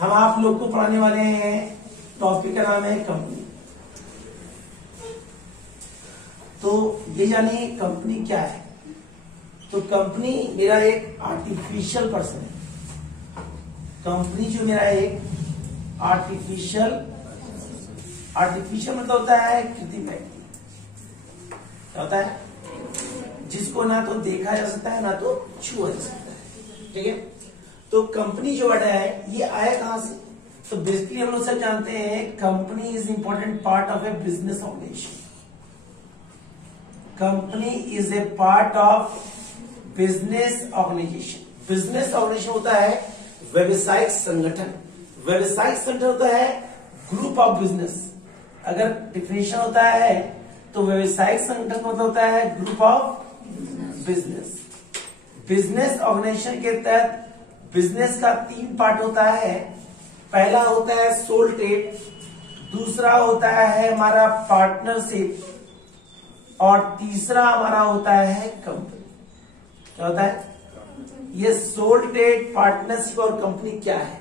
हम आप लोग को पढ़ाने वाले हैं, टॉपिक का नाम है कंपनी। तो ये जानिए कंपनी क्या है। तो कंपनी मेरा एक आर्टिफिशियल पर्सन है। कंपनी जो मेरा एक आर्टिफिशियल मतलब होता है कृत्रिम व्यक्ति। क्या होता है? जिसको ना तो देखा जा सकता है ना तो छुआ जा सकता है। ठीक है। तो कंपनी जो वर्ड है ये आया कहां से? तो बेसिकली हम लोग सब जानते हैं company is important part of a business organization. Company is a part of business organization. Business organization होता है व्यवसायिक संगठन। व्यवसायिक संगठन होता है ग्रुप ऑफ बिजनेस। अगर डिफिनेशन होता है तो व्यवसायिक संगठन मतलब होता है group of business. Business organization के तहत बिजनेस का 3 पार्ट होता है। पहला होता है सोल ट्रेड, दूसरा होता है हमारा पार्टनरशिप और तीसरा हमारा होता है कंपनी। क्या होता है? ये सोल ट्रेड, पार्टनरशिप और कंपनी क्या है?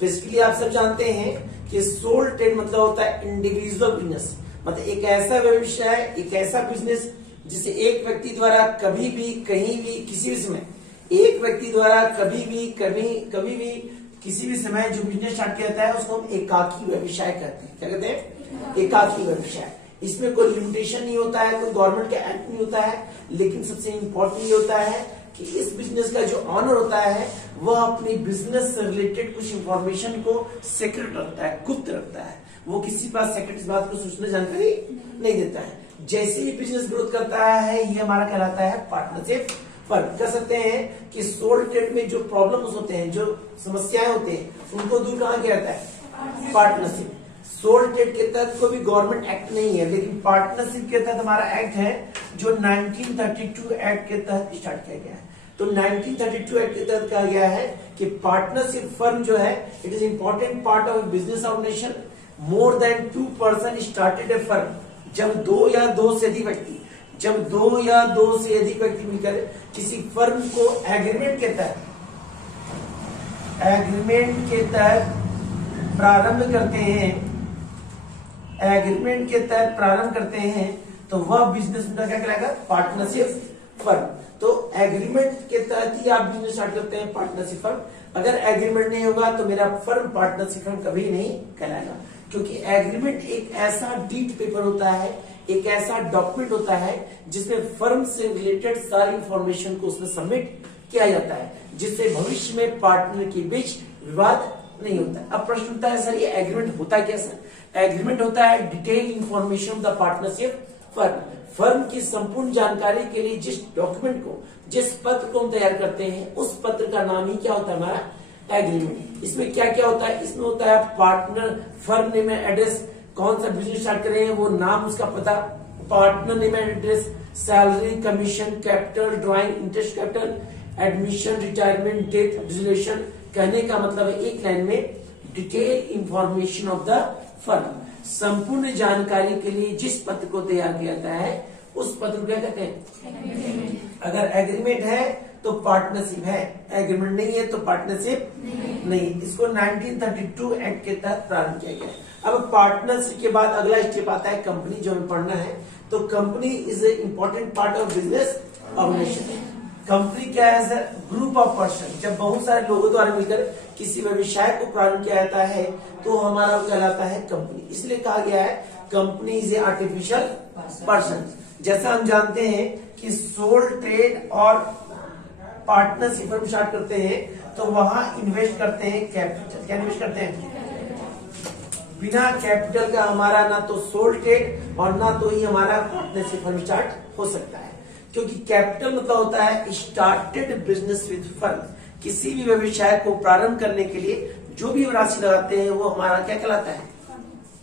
बेसिकली आप सब जानते हैं कि सोल ट्रेड मतलब होता है इंडिविजुअल बिजनेस। मतलब एक ऐसा व्यवसाय, एक ऐसा बिजनेस जिसे एक व्यक्ति द्वारा कभी भी कहीं भी किसी भी समय, एक व्यक्ति द्वारा कभी भी किसी भी समय जो बिजनेस स्टार्ट किया जाता है उसको हम एकाकी व्यवसाय कहते हैं। क्या कहते हैं? एकाकी व्यवसाय। इसमें कोई लिमिटेशन नहीं होता है, कोई गवर्नमेंट का एक्ट नहीं होता है, लेकिन सबसे इंपॉर्टेंट ये होता है कि इस बिजनेस का जो ऑनर होता है वह अपनी बिजनेस से रिलेटेड कुछ इंफॉर्मेशन को सीक्रेट रखता है, गुप्त रखता है। वो किसी पास सीक्रेट इस बात को सूचना जानकारी नहीं देता है। जैसे ही बिजनेस ग्रोथ करता है ये हमारा कहलाता है पार्टनरशिप फर्म। कह सकते हैं कि सोल ट्रेड में जो प्रॉब्लम्स होते हैं, जो समस्याएं होते हैं, उनको दूर कहाँ किया जाता है? पार्टनरशिप। सोल ट्रेड के तहत कोई भी गवर्नमेंट एक्ट नहीं है, लेकिन पार्टनरशिप के तहत हमारा एक्ट है जो 1932 एक्ट के तहत स्टार्ट किया गया है। तो 1932 एक्ट के तहत कहा गया है कि पार्टनरशिप फर्म जो है it is important part of business organization. More than 2 person started a firm. जब 2 या 2 से अधिक व्यक्ति मिलकर किसी फर्म को एग्रीमेंट के तहत प्रारंभ करते हैं तो वह बिजनेस का क्या कहलाएगा? Partnership firm. तो एग्रीमेंट के तहत ही आप बिजनेस स्टार्ट करते हैं, पार्टनरशिप फर्म। अगर एग्रीमेंट नहीं होगा तो मेरा फर्म पार्टनरशिप फर्म कभी नहीं कहलाएगा, क्योंकि एग्रीमेंट एक ऐसा डीड पेपर होता है, एक ऐसा डॉक्यूमेंट होता है जिसमें फर्म से रिलेटेड सारी इंफॉर्मेशन को उसमें सबमिट किया जाता है, जिससे भविष्य में पार्टनर के बीच विवाद नहीं होता है। अब प्रश्न उठता है सर ये एग्रीमेंट होता है क्या? सर एग्रीमेंट होता है detail information of the partnership firm. Firm की संपूर्ण जानकारी के लिए जिस डॉक्यूमेंट को, जिस पत्र को हम तैयार करते हैं, उस पत्र का नाम ही क्या होता है? हमारा एग्रीमेंट। इसमें क्या क्या होता है? इसमें होता है पार्टनर, फर्म नेम एड्रेस, कौन सा बिजनेस स्टार्ट कर रहे हैं वो नाम, उसका पता, partner name address, salary, commission, capital, drawing, interest capital, admission, retirement, death, dissolution. कहने का मतलब है एक लाइन में detail information of the firm. संपूर्ण जानकारी के लिए जिस पत्र को तैयार किया जाता है उस पत्र को क्या कहते हैं? अगर एग्रीमेंट है तो पार्टनरशिप है, एग्रीमेंट नहीं है तो पार्टनरशिप नहीं। इसको 1932 एक्ट के तहत प्रारंभ किया गया है। अब पार्टनरशिप के बाद अगला स्टेप आता है कंपनी, जो हमें पढ़ना है। तो company is a important part of business organization. कंपनी क्या है सर? Group of person. जब बहुत सारे लोगों द्वारा मिलकर किसी व्यवसाय को प्रारंभ किया जाता है तो हमारा कहलाता है कंपनी। इसलिए कहा गया है company is A artificial person. जैसा हम जानते हैं कि सोल ट्रेड और पार्टनरशिप फर्म स्टार्ट करते हैं तो वहां इन्वेस्ट करते हैं कैपिटल। क्या इन्वेस्ट करते हैं? बिना कैपिटल का हमारा ना तो सोल ट्रेड और ना तो ही हमारा पार्टनरशिप फर्म स्टार्ट हो सकता है, क्योंकि कैपिटल मतलब होता है स्टार्टेड बिजनेस विद फर्म। किसी भी व्यवसाय को प्रारंभ करने के लिए जो भी राशि लगाते हैं वो हमारा क्या कहलाता है?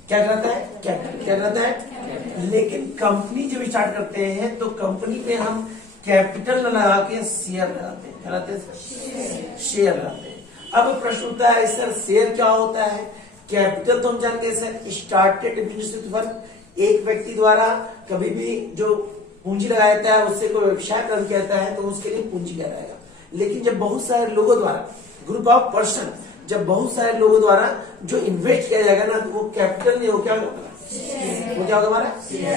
क्या कहलाता है? कैपिटल। क्या कहलाता है? लेकिन कंपनी जब स्टार्ट करते हैं तो कंपनी में हम कैपिटल लगा के शेयर लगाते हैं। क्या लगाते हैं? शेयर लगाते हैं। अब प्रश्न उठता है सर शेयर क्या होता है? कैपिटल तो हम जान गए sir, started business with firm. एक व्यक्ति द्वारा कभी भी जो पूंजी लगाया जाता है उससे कोई व्यवसाय किया जाता है तो उसके लिए पूंजी कहलाएगा। लेकिन जब बहुत सारे लोगों द्वारा, ग्रुप ऑफ पर्सन जब बहुत सारे लोगों द्वारा जो इन्वेस्ट किया जाएगा ना, तो वो कैपिटल नहीं, वो क्या होगा, वो क्या होगा हमारा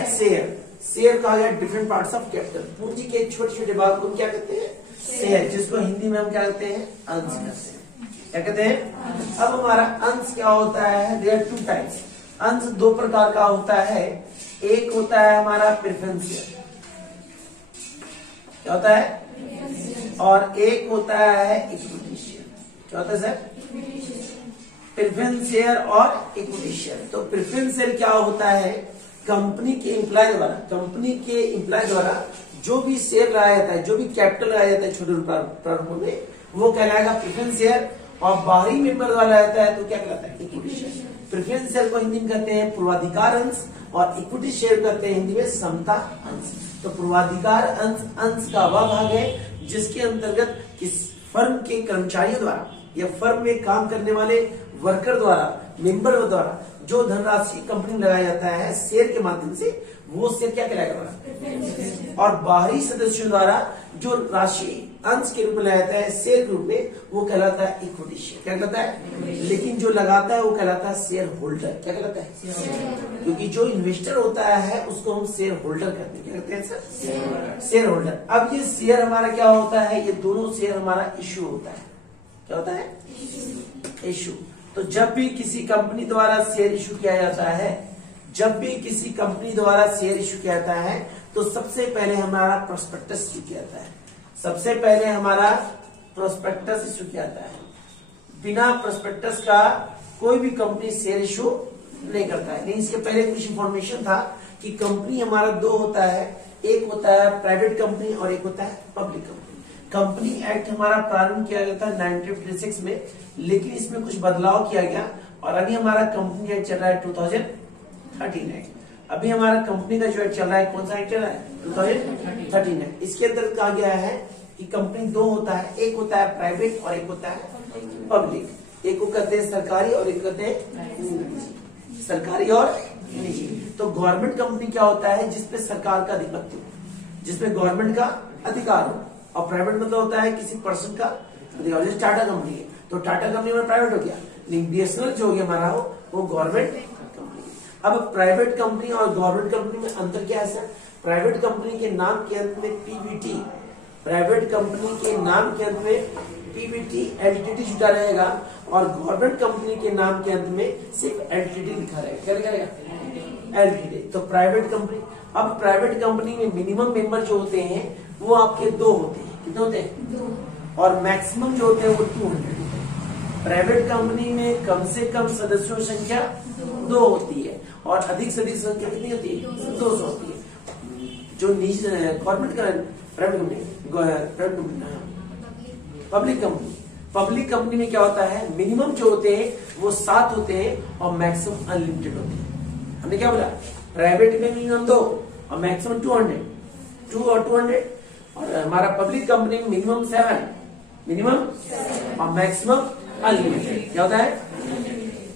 शेयर। शेयर कहा गया डिफरेंट पार्ट्स ऑफ कैपिटल। पूंजी के छोटे छोटे भाग को क्या कहते हैं, शेयर, जिसको हिंदी में हम क्या कहते हैं, अंश कहते हैं। क्या कहते हैं? अब हमारा अंश क्या होता है, देयर टू टाइप्स। अंश दो प्रकार का होता है, एक होता है हमारा प्रेफरेंस शेयर, क्या होता है, और एक होता है इक्विटी शेयर। क्या होता है सर? प्रेफरेंस शेयर और इक्विटी शेयर। तो प्रेफरेंस शेयर क्या होता है, कंपनी के एम्प्लॉय द्वारा जो भी शेयर लगाया जाता है, जो भी कैपिटल लगाया जाता है छोटे प्रारंभों में, वो कहलाएगा प्रेफरेंस शेयर। और बाहरी मेंबर द्वारा लगाया जाता है तो क्या कहलाता है, इक्विटी शेयर। प्रेफरेंस शेयर को हिंदी में कहते हैं पूर्वाधिकार अंश, और इक्विटी शेयर कहते हैं हिंदी में समता अंश। तो पूर्वाधिकार अंश का वह भाग है जिसके अंतर्गत किस फर्म के कर्मचारियों द्वारा या फर्म में काम करने वाले वर्कर द्वारा, मेंबर द्वारा जो धनराशि कंपनी में लगाया जाता है शेयर के माध्यम से, वो शेयर क्या कहलाएगा। और बाहरी सदस्यों द्वारा जो राशि अंश के रूप में लगाया जाता है शेयर के रूप में, वो कहलाता है इक्विटी शेयर। क्या कहलाता है? लेकिन जो लगाता है वो कहलाता है शेयर होल्डर। क्या कहलाता है? क्योंकि जो इन्वेस्टर होता है उसको हम शेयर होल्डर कहते हैं। क्या कहते हैं सर? Share holder. अब ये शेयर हमारा क्या होता है, ये दोनों शेयर हमारा इश्यू होता है। क्या होता है? इश्यू। तो जब भी किसी कंपनी द्वारा शेयर इश्यू किया जाता है, तो सबसे पहले हमारा प्रोस्पेक्टस इश्यू किया जाता है। बिना प्रोस्पेक्टस का कोई भी कंपनी शेयर इश्यू नहीं करता है। लेकिन इसके पहले कुछ इंफॉर्मेशन था कि कंपनी हमारा दो होता है, एक होता है प्राइवेट कंपनी और एक होता है पब्लिक कंपनी। कंपनी एक्ट हमारा प्रारंभ किया गया था 1956 में, लेकिन इसमें कुछ बदलाव किया गया और अभी हमारा कंपनी एक्ट चल रहा है 2013 एक्ट। अभी हमारा कंपनी का जो एक्ट चल रहा है, कौन सा एक्ट चल रहा है, 2013 एक्ट। इसके अंदर कहा गया है कि कंपनी दो होता है, एक होता है प्राइवेट और एक होता है पब्लिक। एक को कहते हैं सरकारी और एक कहते हैं सरकारी और निजी। तो गवर्नमेंट कंपनी क्या होता है, जिसपे सरकार का अधिपत्य हो, जिसपे गवर्नमेंट का अधिकार हो। और प्राइवेट मतलब होता है किसी पर्सन का अधिकार। जैसे टाटा कंपनी है तो टाटा कंपनी में प्राइवेट हो गया, लेकिन बीएसएनएल जो हो गया हमारा वो गवर्नमेंट कंपनी। अब प्राइवेट कंपनी और गवर्नमेंट कंपनी में अंतर क्या है सर? प्राइवेट कंपनी के नाम के अंत में पीवीटी, एलटीडी जुटा रहेगा, और गवर्नमेंट कंपनी के नाम के अंत में सिर्फ एलटीडी लिखा रहेगा। क्या लिखा रहेगा? एलटीडी। तो प्राइवेट कंपनी, अब प्राइवेट कंपनी में मिनिमम मेंबर जो होते हैं वो आपके दो होते हैं। कितने होते हैं? दो। और मैक्सिमम जो होते हैं वो 200 होते हैं। प्राइवेट कंपनी में कम से कम सदस्यों की संख्या 2 होती है और अधिक से अधिक संख्या कितनी होती है? 200 होती है। जो निजी गवर्नमेंट का प्राइवेट कंपनी, पब्लिक कंपनी में क्या होता है, मिनिमम जो होते हैं वो 7 होते हैं और मैक्सिमम अनलिमिटेड होते हैं। हमने क्या बोला? प्राइवेट में मिनिमम 2 और मैक्सिमम 200 और 200, और हमारा पब्लिक कंपनी में मिनिमम 7 और मैक्सिमम अनलिमिटेड। क्या होता है?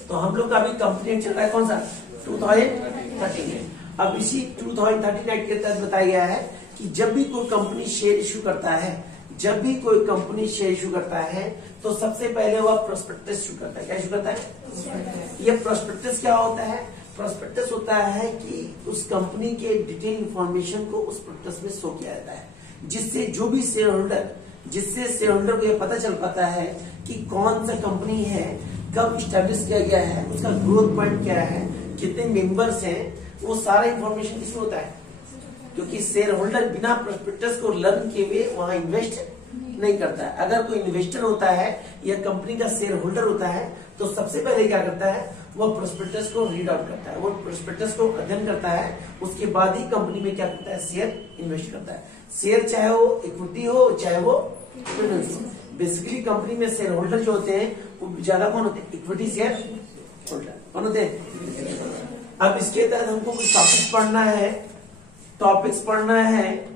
तो हम लोग का अभी कंपनी चल रहा है कौन सा? 2013। अब इसी 2013 एक्ट के तहत बताया गया है कि जब भी कोई कंपनी शेयर इश्यू करता है, तो सबसे पहले वह प्रोस्पेक्टस इश्यू करता है। क्या इश्यू करता है? ये प्रोस्पेक्टस क्या होता है? प्रोस्पेक्टस होता है कि उस कंपनी के डिटेल इंफॉर्मेशन को उस प्रोस्पेक्टस में शो किया जाता है, जिससे जो भी शेयर होल्डर को यह पता चल पाता है कि कौन सा कंपनी है, कब स्टैब्लिश किया गया है, उसका ग्रोथ पॉइंट क्या है, कितने मेंबर्स हैं, वो सारा इंफॉर्मेशन किसमें होता है। क्योंकि शेयर होल्डर बिना प्रोस्पेक्टस को लर्न किए हुए वहां इन्वेस्ट नहीं करता है। अगर कोई इन्वेस्टर होता है या कंपनी का शेयर होल्डर होता है, तो सबसे पहले क्या करता है, वो प्रोस्पेक्टस को रीड आउट करता है, वो प्रोस्पेक्टस को अध्ययन करता है, उसके बाद ही कंपनी में क्या करता है, शेयर इन्वेस्ट करता है। शेयर चाहे वो इक्विटी हो चाहे वो प्रेफरेंस हो, बेसिकली कंपनी में शेयर होल्डर जो होते हैं वो ज्यादा कौन होते हैं? इक्विटी शेयर होल्डर कौन होते हैं? अब इसके तहत हमको कुछ टॉपिक्स पढ़ना है।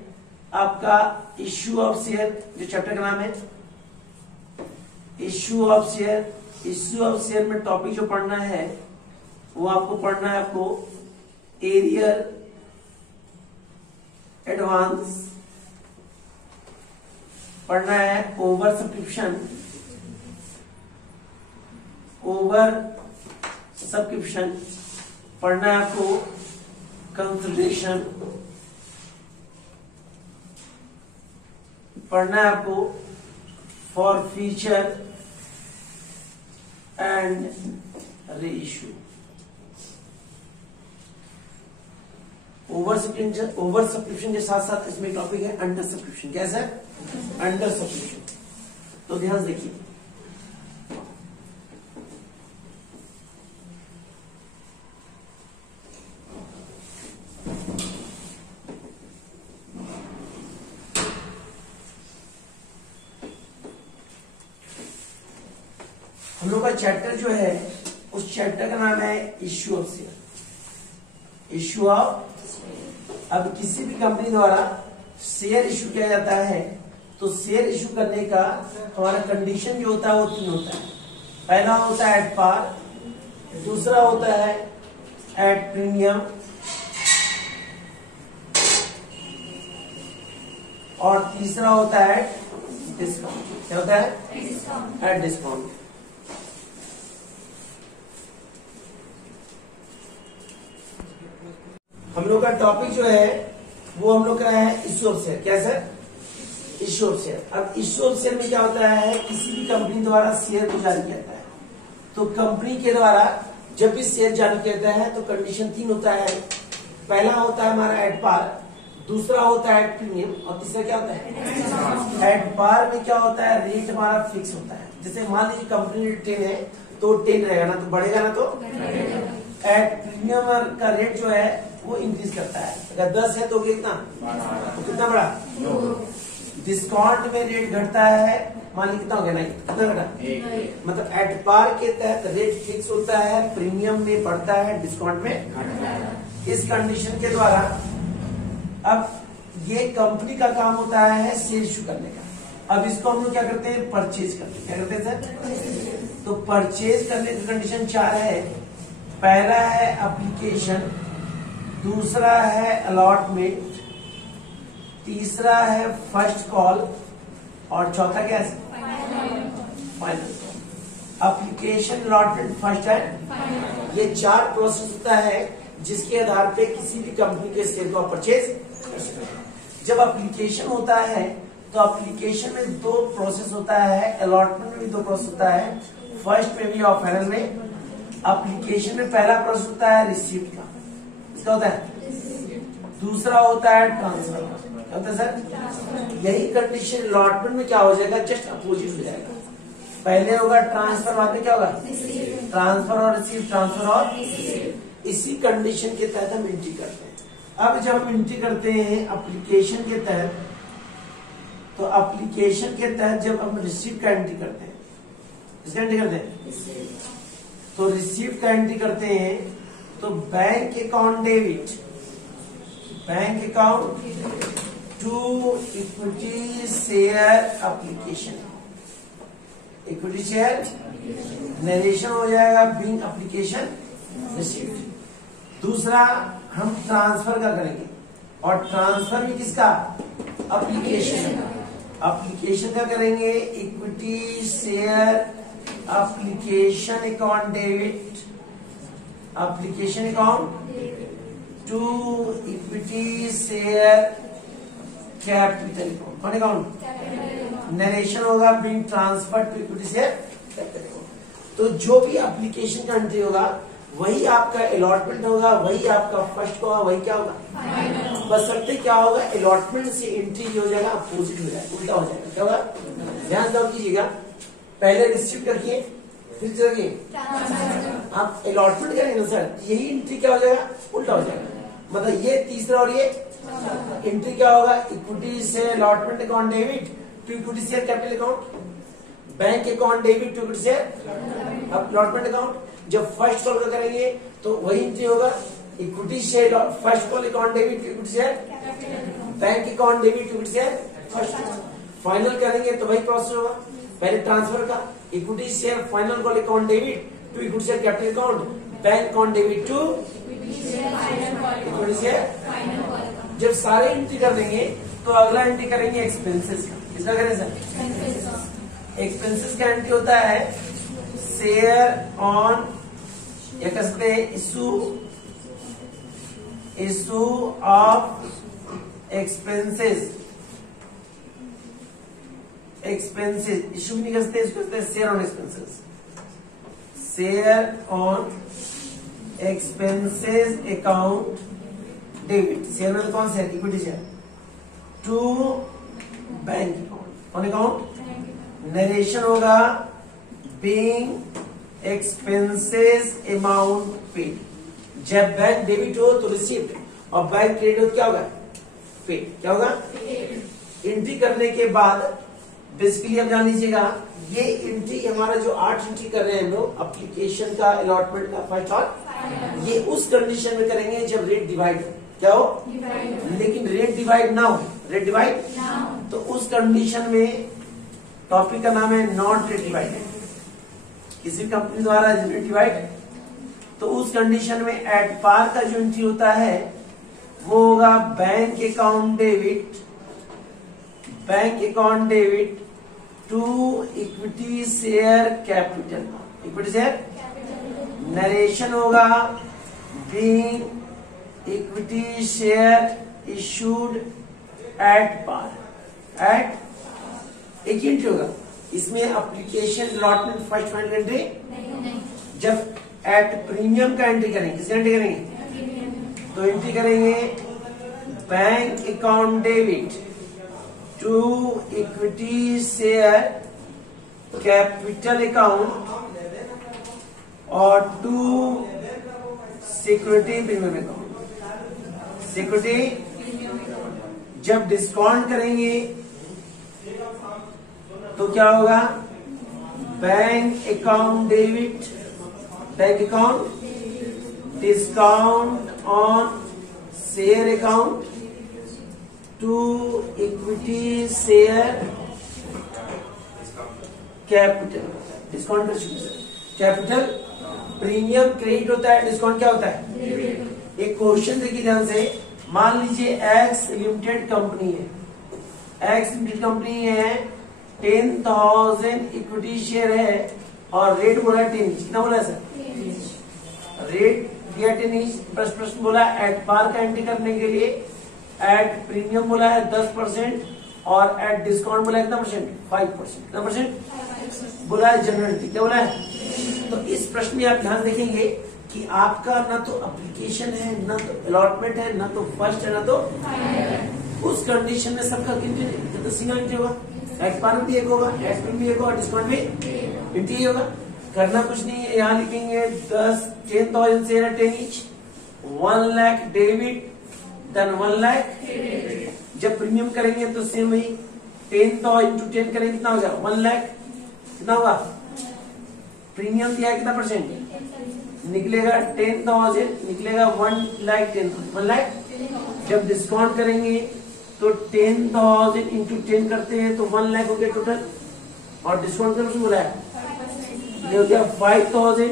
आपका इश्यू ऑफ शेयर, जो चैप्टर का नाम है इश्यू ऑफ शेयर में टॉपिक जो पढ़ना है वो आपको पढ़ना है, आपको एरियर एडवांस पढ़ना है, ओवर सब्सक्रिप्शन ओवर सब्सक्रिप्शन, पढ़ना है आपको कंसिडरेशन, पढ़ना है आपको for future and reissue. Over subscription के साथ साथ इसमें टॉपिक है अंडर सब्सक्रिप्शन। कैसा है? Under subscription. तो ध्यान से देखिए, हम लोग का चैप्टर जो है उस चैप्टर का नाम है issue of share. Issue of, अब किसी भी कंपनी द्वारा शेयर इश्यू किया जाता है तो शेयर इश्यू करने का हमारा कंडीशन जो होता है वो 3 होता है। पहला होता है एट पार, दूसरा होता है एट प्रीमियम, और तीसरा होता है डिस्काउंट। क्या होता है? At discount. हम लोग का टॉपिक जो है वो हम लोग का है इश्यू ऑफ शेयर। क्या सर? Issue of share. अब इश्यू ऑफ शेयर में क्या होता है, किसी भी कंपनी द्वारा शेयर को जारी किया जाता है तो कंपनी के द्वारा जब भी शेयर जारी किया जाता है तो कंडीशन 3 होता है। पहला होता है हमारा एट पार, दूसरा होता है एट प्रीमियम, और तीसरा क्या होता है? एट पार में क्या होता है, रेट हमारा फिक्स होता है। जैसे मान लीजिए कंपनी रेट 10 है तो 10 रहेगा ना, तो बढ़ेगा ना। तो एट प्रीमियम का रेट जो है वो इंक्रीज करता है। अगर 10 है तो कितना, तो कितना बढ़ा? डिस्काउंट में रेट घटता है, मान लीजिए कितना हो गया? नहीं, कितना घटा? मतलब एट पार के तहत रेट फिक्स होता है, प्रीमियम में बढ़ता है, डिस्काउंट में घटता है। इस कंडीशन के द्वारा अब ये कंपनी का काम होता है शेयर इश्यू करने का। अब इसको हम लोग क्या करते हैं? परचेज करते हैं। क्या करते हैं सर? तो परचेज करने की कंडीशन 4 है। पहला है एप्लीकेशन, दूसरा है अलॉटमेंट, तीसरा है फर्स्ट कॉल, और चौथा क्या है? फाइनल। एप्लीकेशन, अलॉटमेंट, फर्स्ट है, ये 4 प्रोसेस होता है जिसके आधार पे किसी भी कंपनी के शेयर को परचेज कर सकते हैं। जब एप्लीकेशन होता है तो एप्लीकेशन में 2 प्रोसेस होता है, अलॉटमेंट में भी 2 प्रोसेस होता है, फर्स्ट में भी और फाइनल में। एप्लीकेशन में पहला प्रोसेस होता है रिसीप्ट का, इसका होता है। दूसरा होता है ट्रांसफर का। क्या होता है सर? यही कंडीशन अलॉटमेंट में क्या हो जाएगा? जस्ट अपोजिट हो जाएगा। पहले होगा ट्रांसफर, बाद में क्या होगा? ट्रांसफर और रिसीव, ट्रांसफर और इसी कंडीशन के तहत हम एंट्री करते हैं। अब जब हम एंट्री करते हैं एप्लीकेशन के तहत, तो एप्लीकेशन के तहत जब हम रिसीव का एंट्री करते हैं, इसका एंट्री करते हैं, तो रिसीव का एंट्री करते हैं तो bank account debit, bank account to equity share application, equity share narration हो जाएगा बिंग एप्लीकेशन रिसीव्ड। दूसरा हम ट्रांसफर का करेंगे, और ट्रांसफर भी किसका? एप्लीकेशन। एप्लीकेशन का करेंगे equity share application account debit, application account to equity share capital account. कौन अकाउंट? नरेशन होगा being transfer to equity share capital account. तो जो भी एप्लीकेशन का एंट्री होगा वही आपका अलॉटमेंट होगा, वही आपका फर्स्ट होगा, वही क्या होगा? बस सकते क्या होगा? अलॉटमेंट से एंट्री हो जाएगा, अपोजिट हो जाएगा, उल्टा हो जाएगा। क्या होगा? ध्यान से कीजिएगा, पहले रिसीव रखिए, फिर रखिए आप अलॉटमेंट करेंगे ना सर, यही एंट्री क्या हो जाएगा? उल्टा हो जाएगा। मतलब ये तीसरा और ये एंट्री क्या होगा? इक्विटी से allotment account debit to equity share capital account, bank account debit to equity share allotment account. जब फर्स्ट कॉल का करेंगे तो वही एंट्री होगा, equity share first call account debit to equity share, bank account debit to equity share first. Final करेंगे तो वही process होगा, पहले ट्रांसफर का equity share final call account debit to equity share capital account, bank account debit to equity share. जब सारे entry कर देंगे तो अगला एंट्री करेंगे एक्सपेंसेस का। किसका करें सर? एक्सपेंसेस का एंट्री होता है शेयर ऑन, या कह सकते हैं इशू ऑफ एक्सपेंसेस, इशू नहीं कर सकते, इसको कहते हैं share on expenses, share on expenses account debit, share में कौन सा है, equity share, to bank account, कौन अकाउंट, नरेशन होगा बीइंग एक्सपेंसेस अमाउंट पेड, जब बैंक डेबिट हो तो रिसीव्ड और बैंक क्रेडिट हो तो क्या होगा, पेड, क्या होगा, एंट्री करने के बाद बेसिकली आप जान लीजिएगा ये एंट्री हमारा जो 8 एंट्री कर रहे हैं हम लोग एप्लीकेशन का, अलॉटमेंट का, फर्स्ट और ये उस कंडीशन में करेंगे जब रेट डिवाइड हो, क्या हो, लेकिन रेट डिवाइड ना हो, रेट डिवाइड तो उस कंडीशन में टॉपिक का नाम है नॉट रेट डिवाइड, किसी कंपनी द्वारा रेट डिवाइड, तो उस कंडीशन में एट पार का जो एंट्री होता है वो होगा bank account debit to equity share capital, equity share, narration होगा being equity share issued at par, at एक एंट्री होगा इसमें application allotment first final entry, जब एट प्रीमियम का एंट्री करेंगे, किसका एंट्री करेंगे, तो एंट्री करेंगे bank account debit to equity share capital account और to security premium account, security जब डिस्काउंट करेंगे तो क्या होगा, bank account debit, bank account discount on share account to equity share capital, discount कर चुके सर, कैपिटल प्रीमियम क्रेडिट होता है, डिस्काउंट क्या होता है, एक क्वेश्चन देखिए ध्यान से, मान लीजिए एक्स लिमिटेड कंपनी है, एक्स लिमिटेड कंपनी है, 10,000 इक्विटी शेयर है और रेट बोला है 10 कितना बोला है सर, रेट दिया 10 प्रश्न बोला एट पार का एंट्री करने के लिए, एट प्रीमियम बोला है 10% और एट डिस्काउंट बोला है कितना परसेंट, 5%, कितना परसेंट बोला है, जनरल क्या बोला है, तो इस प्रश्न में आप ध्यान देखेंगे कि आपका ना तो एप्लीकेशन है, ना तो अलॉटमेंट है, ना तो फर्स्ट है, ना तो उस कंडीशन में सबका तो सिंगल एंट्री होगा, एट पार भी एक होगा, एट प्रीमियम भी एक होगा, डिस्काउंट भी एंट्री होगा, करना कुछ नहीं है, यहाँ लिखेंगे 10,000 share 10 each, 1 lakh debit then 1 lakh, जब प्रीमियम करेंगे तो सेम वही 10,000 इंटू 10 करेंगे कितना हो जाएगा, 1 लाख, कितना होगा, प्रीमियम दिया है कितना परसेंट निकलेगा, 10,000 निकलेगा 1 लाख, जब डिस्काउंट करेंगे तो 10,000 इंटू 10 करते हैं तो 1 लाख हो गया टोटल, और डिस्काउंट कितना बोला है, ये हो गया 5,000,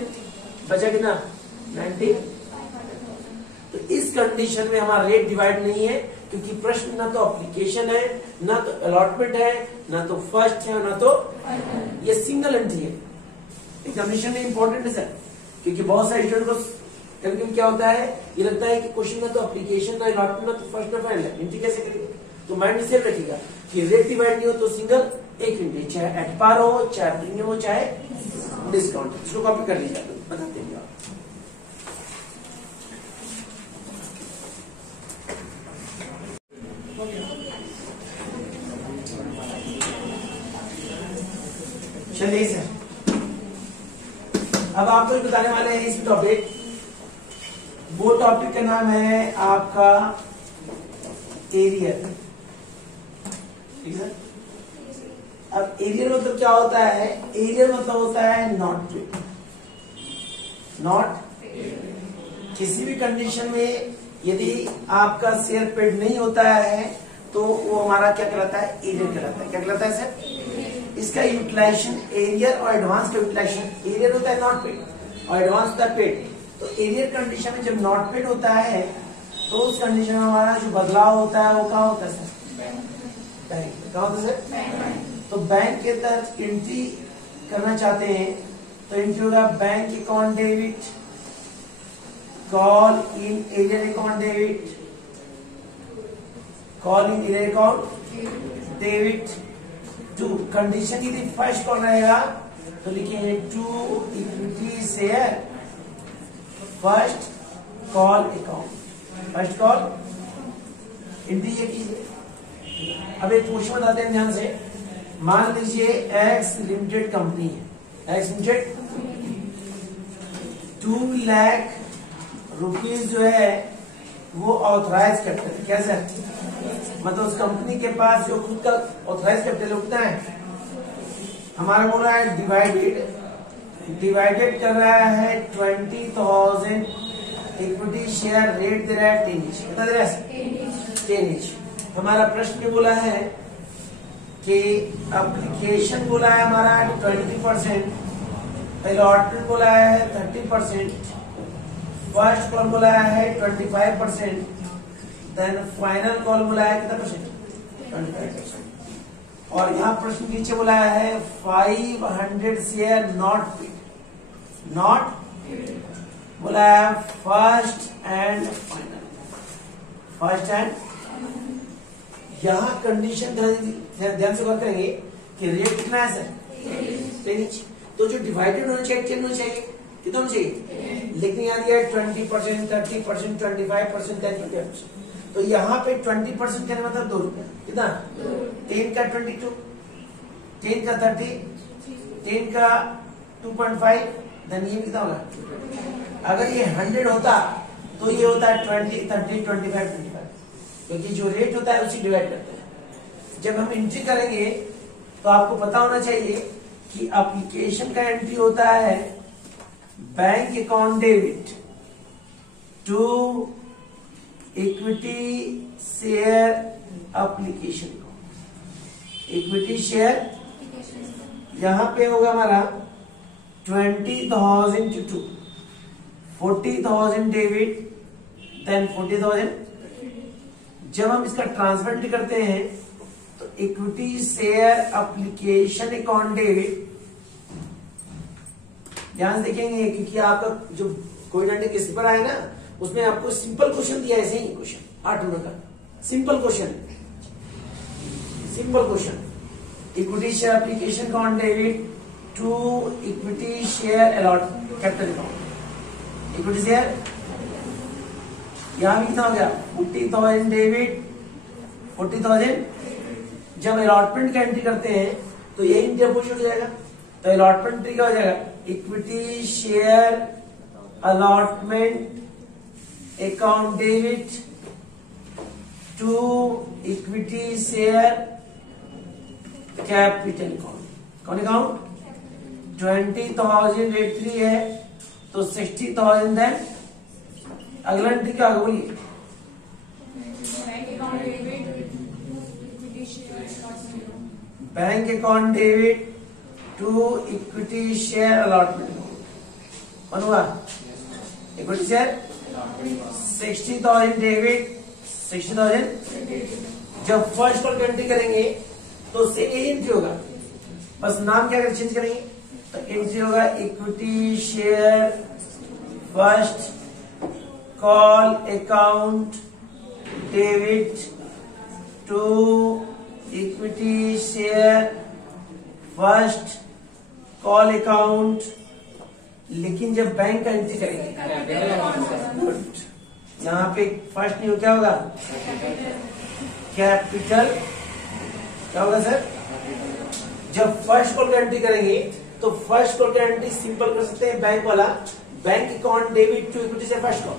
बचा कितना 90, तो इस कंडीशन में हमारा रेट डिवाइड नहीं है क्योंकि प्रश्न ना तो एप्लीकेशन है, ना तो अलॉटमेंट है, ना तो फर्स्ट है, ना तो ये सिंगल एंट्री है, एग्जामिनेशन में इंपॉर्टेंट है सर, क्योंकि बहुत सारे स्टूडेंट को कभी क्या होता है, ये लगता है कि क्वेश्चन ना तो एप्लीकेशन, ना अलॉटमेंट, ना तो फर्स्ट, ना फाइनल है, एंट्री कैसे करेंगे, तो माइंड में सेफ रखिएगा कि रेट डिवाइड नहीं हो तो सिंगल एक एंट्री, चाहे एट पार हो, चाहे प्रीमियम हो, चाहे डिस्काउंट, इसको कॉपी कर लीजिए, बताते हैं आप। चलिए सर, अब आपको बताने वाले हैं इस टॉपिक, वो टॉपिक का नाम है आपका एरियर, ठीक है। अब एरियर मतलब क्या होता है, एरियर मतलब होता है नॉट पेड, नॉट किसी भी कंडीशन में यदि आपका शेयर पेड नहीं होता है तो वो हमारा क्या कहलाता है, एरियर कहलाता है, क्या कहलाता है सर, इसका यूटिलाइजेशन एरियर और एडवांस का यूटिलाइजेशन, एरियर होता है नॉट पेड और एडवांस होता है पेड, तो एरियर कंडीशन में जब नॉट पेड होता है तो उस कंडीशन में हमारा जो बदलाव होता है वो क्या होता है सर, बैंक, क्या होता है सर, तो बैंक के तहत एंट्री करना चाहते हैं तो एंट्री होगा bank account debit, call in arrear account debit, call in arrear account debit to, condition यदि फर्स्ट कॉल रहेगा तो लिखेंगे to equity share first call account, first call entry ये कीजिए। अब एक क्वेश्चन बताते हैं ध्यान से। मान लीजिए एक्स लिमिटेड कंपनी है, एक्स लिमिटेड 2 लाख रुपीज जो है वो ऑथराइज कैपिटल, क्या सर, मतलब उस कंपनी के पास जो खुद का ऑथराइज कैपिटल कितना है, हमारा बोल रहा है डिवाइडेड कर रहा है 20,000 इक्विटी शेयर, रेट दे रहा है 10 इंच, कितना दे रहा है 10 इंच। हमारा प्रश्न में बोला है कि एप्लीकेशन बोला है हमारा 20%, अलॉटमेंट बोला है 30%, फर्स्ट कॉल बोला है 25%, देन फाइनल कॉल बोला है कितना परसेंट, 25%। और यहाँ प्रश्न नीचे बोला है 500 शेयर नॉट पेड, नॉट बोला है first and final, first and. यहाँ कंडीशन ध्यान से गौर करेंगे कि रेट कितना है सर 10 इंच, तो जो डिवाइडेड होना चाहिए 10 होना चाहिए, कितना होना चाहिए, लेकिन यहाँ दिया 20%, 30%, 25%, 10%। तो यहाँ पे 20% का मतलब 2 रुपया, कितना 10 का 22, 10 का 30, 10 का 2.5, देन ये कितना होगा, अगर ये 100 होता तो ये होता है 20, 30, 25, 25, क्योंकि जो रेट होता है उसी डिवाइड करते हैं। जब हम एंट्री करेंगे तो आपको पता होना चाहिए कि एप्लीकेशन का एंट्री होता है bank account debit to equity share application, equity share यहां पे होगा हमारा 20,000 टू 40,000 डेबिट, देन 40,000। जब हम इसका ट्रांसफर करते हैं तो equity share application account debit, ध्यान से देखेंगे क्योंकि आपका जो कोई डंडे किस पर आया ना उसमें आपको सिंपल क्वेश्चन दिया है, ऐसे ही क्वेश्चन 8 नंबर का simple question, simple question, equity share application account debit to equity share allot capital account, equity share यहां भी कितना हो गया 40,000 डेबिट 40,000। जब अलॉटमेंट का एंट्री करते हैं तो यही एंट्री अपोजिट हो जाएगा, तो अलॉटमेंट एंट्री क्या हो जाएगा, equity share allotment account debit to equity share capital account, कौन अकाउंट 20,000 रेट 3 है तो 60,000, देन अगला एंट्री क्या होगा बोलिए, bank account debit to equity share allotment, कौन हुआ इक्विटी शेयर 60,000 डेबिट 60,000। जब फर्स्ट कॉल एंट्री करेंगे तो उससे यही एंट्री होगा, बस नाम क्या कर चेंज करेंगे, तो एंट्री होगा equity share first call account debit to equity share first call account. लेकिन जब बैंक का एंट्री करेंगे यहाँ पे फर्स्ट नहीं हो, क्या होगा कैपिटल, क्या होगा सर, जब फर्स्ट कॉल का एंट्री करेंगे तो फर्स्ट कॉल का एंट्री सिंपल कर सकते हैं बैंक वाला, bank account debit to equity share first call,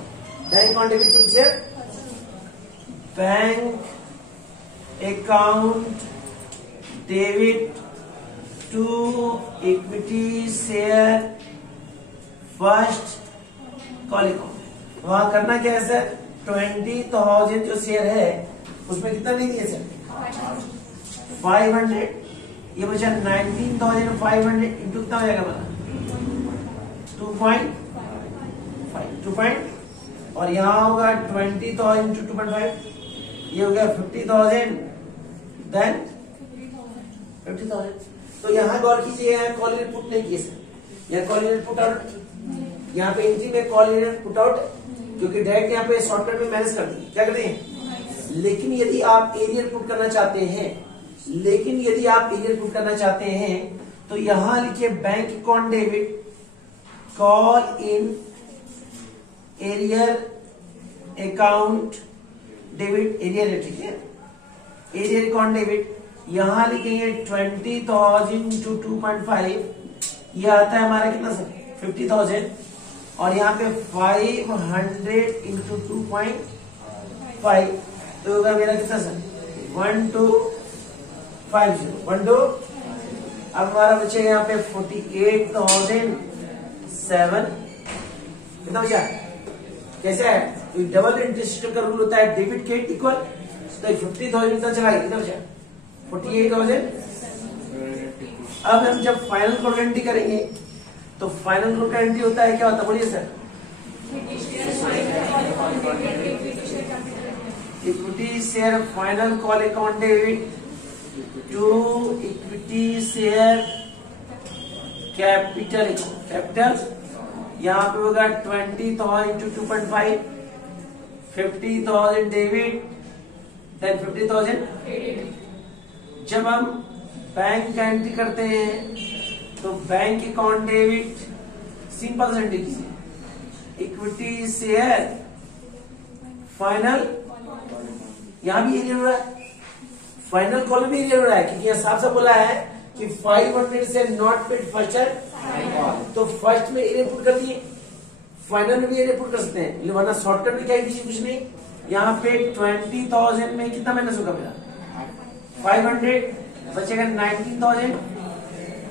bank account debit to share, bank account debit to equity share first call account. वहां करना क्या है सर, 20,000 जो शेयर है उसमें कितना नहीं दिया सर 500, ये बचा 19,500 इंटू कितना हो जाएगा बना 2.5, और यहाँ होगा 20,000 इंटू 2.5, ये हो गया 50,000, देन 50,000। तो यहाँ गौर कीजिए, कॉल रिपोर्ट नहीं किए सर, यहाँ कॉल इन पुट आउट, यहाँ पे एंट्री में कॉल इन पुट आउट, क्योंकि डायरेक्ट यहाँ पे शॉर्टकट में मैनेज कर देंगे, क्या करते हैं। लेकिन यदि आप एरियल पुट करना चाहते हैं, लेकिन यदि आप एरियल पुट करना चाहते हैं तो यहां लिखिए bank account debit call in arrear account debit arrear, ठीक है, एरियल अकाउंट डेबिट। यहां लिखेंगे 20,000 to 2.5, ये आता है हमारा कितना सर 50,000, और यहाँ पे 500 into 2.5 तो होगा मेरा कितना सर 1250, 12। अब हमारा बचेगा यहाँ पे 48,007, कितना बचा, कैसे है, तो डबल इंटरेस्ट का रूल होता है, डेबिट क्रेडिट इक्वल, तो 50,000 कितना चला गया, कितना बचा 48,000। अब हम जब फाइनल कोड एंट्री करेंगे तो फाइनल कोड एंट्री होता है, क्या होता है बोलिए sir, equity share final call account debit to equity share capital account, capital यहाँ पे होगा 20,000 into 2.5, 50,000 डेबिट, देन 50,000। जब हम बैंक का एंट्री करते हैं तो bank account debit simple sentence, equity share final, यहां भी एरियर हो रहा है, फाइनल कॉलम भी एरियर हो रहा है, क्योंकि यहां साफ साफ बोला है कि 500 से नॉट पेड फर्स्ट है, तो फर्स्ट में एरियर पुट कर दिए, फाइनल में भी एरियर पुट कर सकते हैं, वरना शॉर्टकट में क्या कुछ नहीं। यहाँ पे 20,000 में कितना माइनस होगा मेरा 500, बचेगा 19,000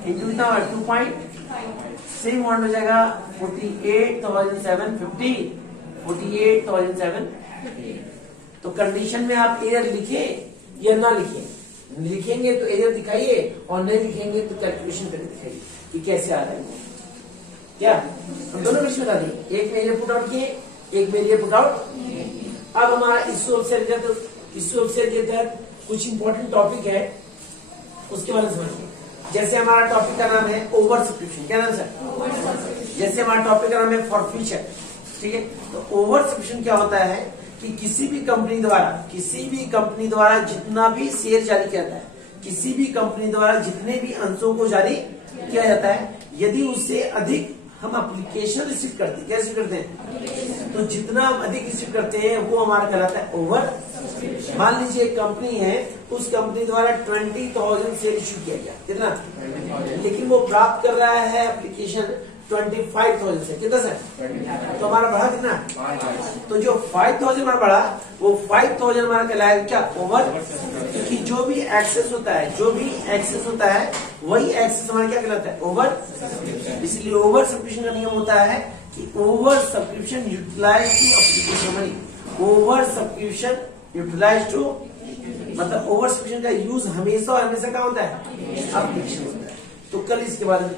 इंटू कितना 2.5, सेम अमाउंट हो जाएगा 48,750, 48,750। तो कंडीशन में आप एरियर लिखे या ना लिखे, लिखेंगे तो एरियर दिखाइए और नहीं लिखेंगे तो कैलकुलेशन करके दिखाइए कि कैसे आ रहा है, क्या हम दोनों मिक्स बता दिए, एक में एरियर पुट आउट किए, एक में एरियर पुट आउट। अब हमारा इश्यू ऑफ शेयर के तहत कुछ इंपॉर्टेंट टॉपिक है, उसके बारे में समझिए। जैसे हमारा टॉपिक का नाम है ओवर सब्सक्रिप्शन, क्या नाम सर, जैसे हमारा टॉपिक का नाम है फॉरफीचर, ठीक है। तो ओवर सब्सक्रिप्शन क्या होता है कि किसी भी कंपनी द्वारा जितना भी शेयर जारी किया जाता है, किसी भी कंपनी द्वारा जितने भी अंशों को जारी किया जाता है, यदि उससे अधिक हम एप्लीकेशन रिसीव करते हैं, क्या रिसीव करते हैं, तो जितना हम अधिक रिसीव करते हैं वो हमारा कहलाता है ओवर। मान लीजिए एक कंपनी है, उस कंपनी द्वारा 20,000 शेयर इश्यू किया गया, कितना, लेकिन वो प्राप्त कर रहा है एप्लीकेशन 25,000 से, कितना सर, तो हमारा बढ़ा कितना, तो जो 5,000 हमारा बढ़ा वो 5,000 हमारा कहलाएगा क्या ओवर, क्योंकि जो भी एक्सेस होता है वही एक्सेस हमारा क्या कहलाता है ओवर। इसलिए ओवर सब्सक्रिप्शन का नियम होता है कि over subscription utilise to application money, over subscription utilise to, मतलब ओवर सब्सक्रिप्शन का यूज हमेशा क्या होता है, एप्लीकेशन होता है। तो कल इसके बारे में